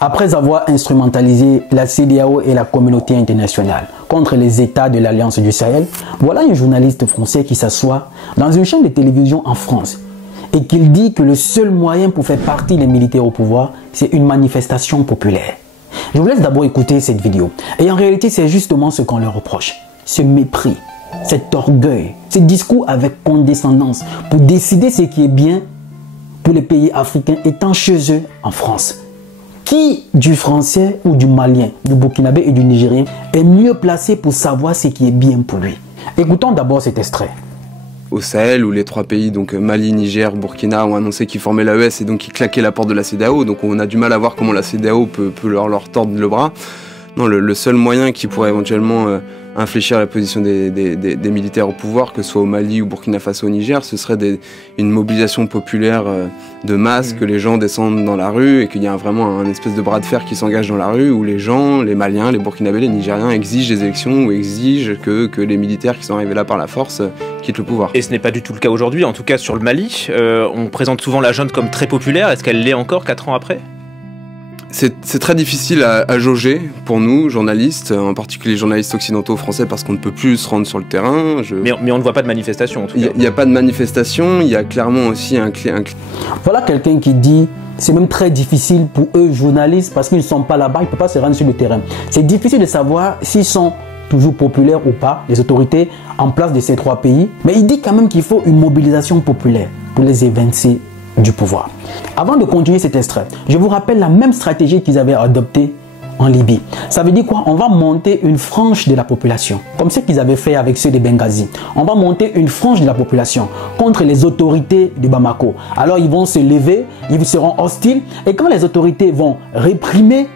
Après avoir instrumentalisé la CEDEAO et la communauté internationale contre les États de l'Alliance du Sahel, voilà un journaliste français qui s'assoit dans une chaîne de télévision en France et qu'il dit que le seul moyen pour faire partie des militaires au pouvoir, c'est une manifestation populaire. Je vous laisse d'abord écouter cette vidéo. Et en réalité, c'est justement ce qu'on leur reproche. Ce mépris, cet orgueil, ce discours avec condescendance pour décider ce qui est bien pour les pays africains étant chez eux en France. Qui du français ou du malien, du burkinabé et du nigérien est mieux placé pour savoir ce qui est bien pour lui? Écoutons d'abord cet extrait. Au Sahel, où les trois pays, donc Mali, Niger, Burkina, ont annoncé qu'ils formaient l'AES et donc qu'ils claquaient la porte de la CEDEAO. Donc on a du mal à voir comment la CEDEAO peut leur tordre le bras. Non, le seul moyen qui pourrait éventuellement infléchir la position des militaires au pouvoir, que ce soit au Mali ou Burkina Faso, au Niger, ce serait une mobilisation populaire de masse, que les gens descendent dans la rue et qu'il y a vraiment un espèce de bras de fer qui s'engage dans la rue où les gens, les Maliens, les Burkinabés, les Nigériens exigent des élections ou exigent que les militaires qui sont arrivés là par la force quittent le pouvoir. Et ce n'est pas du tout le cas aujourd'hui, en tout cas sur le Mali. On présente souvent la junte comme très populaire. Est-ce qu'elle l'est encore 4 ans après ? C'est très difficile à jauger pour nous, journalistes, en particulier journalistes occidentaux français, parce qu'on ne peut plus se rendre sur le terrain. Mais on ne voit pas de manifestation en tout cas. Il n'y a pas de manifestation, il y a clairement aussi un... Voilà quelqu'un qui dit, c'est même très difficile pour eux, journalistes, parce qu'ils ne sont pas là-bas, ils ne peuvent pas se rendre sur le terrain. C'est difficile de savoir s'ils sont toujours populaires ou pas, les autorités en place de ces trois pays. Mais il dit quand même qu'il faut une mobilisation populaire pour les évincer du pouvoir. Avant de continuer cet extrait, je vous rappelle la même stratégie qu'ils avaient adoptée en Libye. Ça veut dire quoi? On va monter une frange de la population, comme ce qu'ils avaient fait avec ceux de Benghazi. On va monter une frange de la population contre les autorités de Bamako. Alors ils vont se lever, ils seront hostiles, et quand les autorités vont réprimer,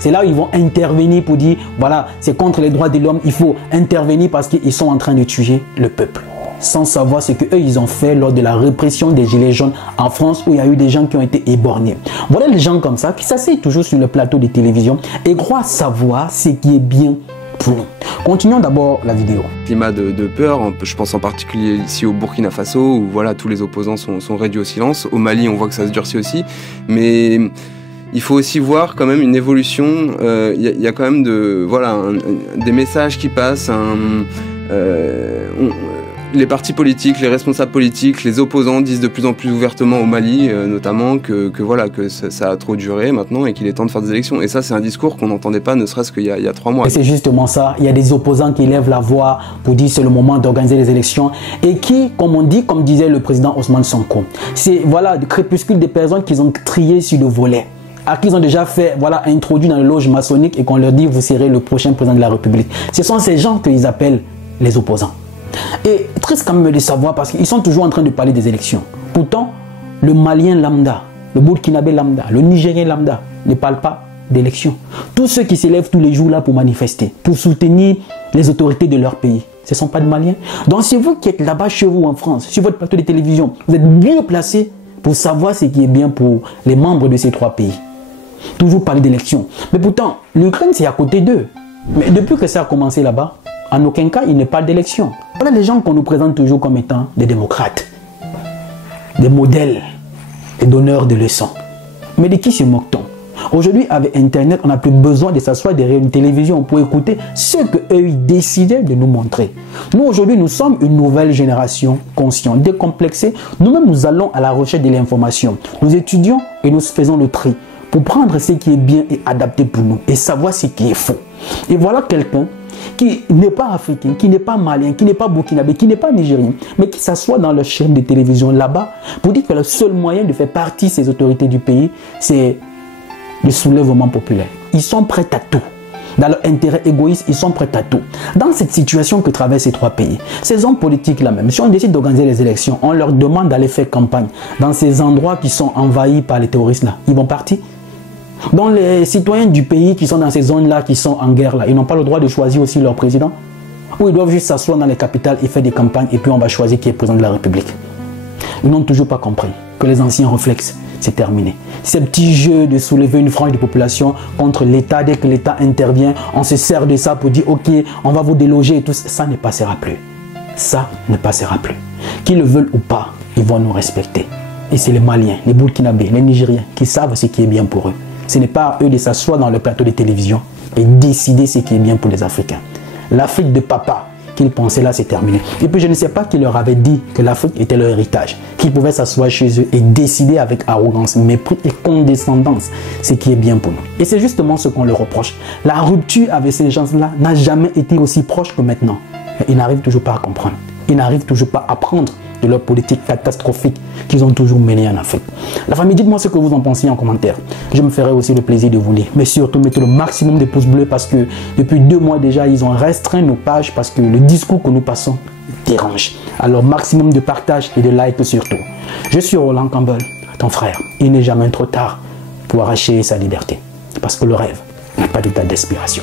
c'est là où ils vont intervenir pour dire, voilà, c'est contre les droits de l'homme, il faut intervenir parce qu'ils sont en train de tuer le peuple. Sans savoir ce qu'eux ils ont fait lors de la répression des Gilets jaunes en France, où il y a eu des gens qui ont été éborgnés. Voilà les gens comme ça qui s'asseyent toujours sur le plateau de télévision et croient savoir ce qui est bien pour nous. Continuons d'abord la vidéo. Climat de peur, je pense en particulier ici au Burkina Faso, où voilà, tous les opposants sont réduits au silence. Au Mali, on voit que ça se durcit aussi, mais il faut aussi voir quand même une évolution. Il y a quand même des messages qui passent. Les partis politiques, les responsables politiques, les opposants disent de plus en plus ouvertement au Mali, notamment, que ça a trop duré maintenant et qu'il est temps de faire des élections. Et ça, c'est un discours qu'on n'entendait pas, ne serait-ce qu'il y a 3 mois. Et c'est justement ça. Il y a des opposants qui lèvent la voix pour dire c'est le moment d'organiser les élections et qui, comme disait le président Ousmane Sonko, c'est voilà, le crépuscule des personnes qu'ils ont triées sur le volet, à qui ils ont déjà fait, voilà, introduit dans les loges maçonniques et qu'on leur dit vous serez le prochain président de la République. Ce sont ces gens qu'ils appellent les opposants. Et triste quand même de savoir parce qu'ils sont toujours en train de parler des élections. Pourtant, le Malien lambda, le Burkinabé lambda, le Nigérien lambda ne parlent pas d'élections. Tous ceux qui se lèvent tous les jours là pour manifester, pour soutenir les autorités de leur pays, ce ne sont pas des Maliens. Donc c'est vous qui êtes là-bas chez vous en France, sur votre plateau de télévision, vous êtes mieux placés pour savoir ce qui est bien pour les membres de ces 3 pays. Toujours parler d'élections. Mais pourtant, l'Ukraine c'est à côté d'eux. Mais depuis que ça a commencé là-bas, en aucun cas, il ne parle d'élection. Voilà les gens qu'on nous présente toujours comme étant des démocrates, des modèles, des donneurs de leçons. Mais de qui se moque-t-on? Aujourd'hui, avec Internet, on n'a plus besoin de s'asseoir derrière une télévision pour écouter ce qu'eux décidaient de nous montrer. Nous, aujourd'hui, nous sommes une nouvelle génération consciente, décomplexée. Nous-mêmes, nous allons à la recherche de l'information. Nous étudions et nous faisons le tri pour prendre ce qui est bien et adapté pour nous et savoir ce qui est faux. Et voilà quelqu'un qui n'est pas africain, qui n'est pas malien, qui n'est pas burkinabé, qui n'est pas nigérien, mais qui s'assoit dans leur chaîne de télévision là-bas pour dire que le seul moyen de faire partie de ces autorités du pays, c'est le soulèvement populaire. Ils sont prêts à tout. Dans leur intérêt égoïste, ils sont prêts à tout. Dans cette situation que traversent ces 3 pays, ces hommes politiques-là même, si on décide d'organiser les élections, on leur demande d'aller faire campagne dans ces endroits qui sont envahis par les terroristes-là. Ils vont partir. Donc les citoyens du pays qui sont dans ces zones-là, qui sont en guerre, là, ils n'ont pas le droit de choisir aussi leur président. Ou ils doivent juste s'asseoir dans les capitales et faire des campagnes et puis on va choisir qui est président de la République. Ils n'ont toujours pas compris que les anciens réflexes, c'est terminé. Ces petits jeux de soulever une frange de population contre l'État, dès que l'État intervient, on se sert de ça pour dire ok, on va vous déloger et tout, ça ne passera plus. Ça ne passera plus. Qu'ils le veulent ou pas, ils vont nous respecter. Et c'est les Maliens, les Burkinabés, les Nigériens qui savent ce qui est bien pour eux. Ce n'est pas à eux de s'asseoir dans le plateau de télévision et décider ce qui est bien pour les Africains. L'Afrique de papa qu'ils pensaient là, c'est terminé. Et puis je ne sais pas qui leur avait dit que l'Afrique était leur héritage, qu'ils pouvaient s'asseoir chez eux et décider avec arrogance, mépris et condescendance ce qui est bien pour nous. Et c'est justement ce qu'on leur reproche. La rupture avec ces gens-là n'a jamais été aussi proche que maintenant. Mais ils n'arrivent toujours pas à comprendre. Ils n'arrivent toujours pas à apprendre de leur politique catastrophique qu'ils ont toujours menée en Afrique. La famille, dites-moi ce que vous en pensez en commentaire. Je me ferai aussi le plaisir de vous lire. Mais surtout, mettez le maximum de pouces bleus parce que depuis 2 mois déjà, ils ont restreint nos pages parce que le discours que nous passons dérange. Alors, maximum de partage et de like surtout. Je suis Roland Campbell, ton frère. Il n'est jamais trop tard pour arracher sa liberté. Parce que le rêve n'a pas de date d'expiration.